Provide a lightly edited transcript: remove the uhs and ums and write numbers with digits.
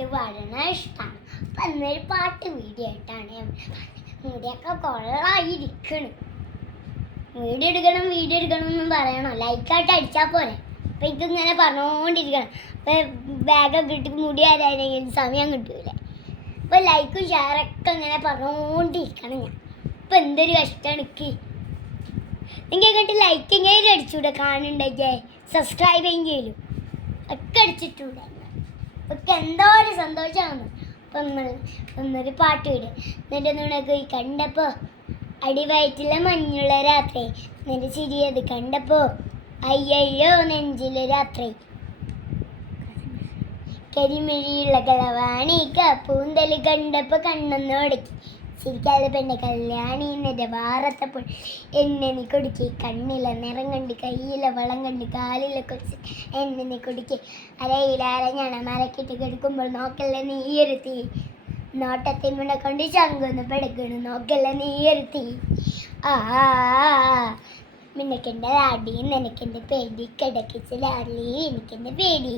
പാടണ ഇഷ്ടമാണ്. അപ്പം എന്നൊരു പാട്ട് വീഡിയോ ആയിട്ടാണ് മുടിയൊക്കെ കൊള്ളായിരിക്കണം. വീഡിയോ എടുക്കണം എന്നും പറയണം. ലൈക്കായിട്ട് അടിച്ചാൽ പോരെ. അപ്പം ഇതിങ്ങനെ പറഞ്ഞുകൊണ്ടിരിക്കണം. അപ്പം ബാഗൊക്കെ ഇട്ട് മുടി ആരായെങ്കിലും സമയം കിട്ടൂല. അപ്പം ലൈക്കും ഷെയറൊക്കെ ഇങ്ങനെ പറഞ്ഞുകൊണ്ടിരിക്കണം ഞാൻ. അപ്പം എന്തൊരു കഷ്ടമാണ് എനിക്ക്. നിങ്ങൾക്ക് ലൈക്ക് എങ്ങനെ അടിച്ചൂടെ കാണുന്നുണ്ടെങ്കിൽ സബ്സ്ക്രൈബ് ചെയ്യും ഒക്കെ അടിച്ചിട്ടുണ്ട്. ഒക്കെ എന്തോ ഒരു സന്തോഷമാണ്. അപ്പം ഒന്നൊരു പാട്ട് വിടും. എന്നിട്ട് നിനക്ക് കണ്ടപ്പോൾ അടിവയറ്റിലെ മഞ്ഞുള്ള രാത്രി നിന്റെ ചിരിയത് കണ്ടപ്പോൾ അയ്യോ നെഞ്ചിലെ രാത്രി കരിമിഴിയുള്ള കളവാണിക്ക പൂന്തല് കണ്ടപ്പോൾ കണ്ണൊന്നോടക്കി ചിരിക്കാതെ പെണ്ണെ കല്യാണി എന്നിട്ട് വാറത്തപ്പോൾ എന്നെ നീ കൊടുക്കി കണ്ണിലെ നിറം കണ്ട് കയ്യിലെ വളം കണ്ട് കാലിലെ കൊച്ച് എന്നെ നീ കൊടുക്കി അരയിലരഞ്ഞാണ് മരക്കിട്ട് കിടക്കുമ്പോൾ നോക്കല്ലേ നീയിരുത്തി നോട്ടത്തിമുണ്ട കൊണ്ട് ചങ്കൊന്ന് പെടുക്കണു നോക്കല്ലേ നീയിരുത്തി ആ നിനക്കെൻ്റെ അടി നിനക്കെൻ്റെ പേടി കിടക്കിച്ചിലാറി എനിക്കെൻ്റെ പേടി.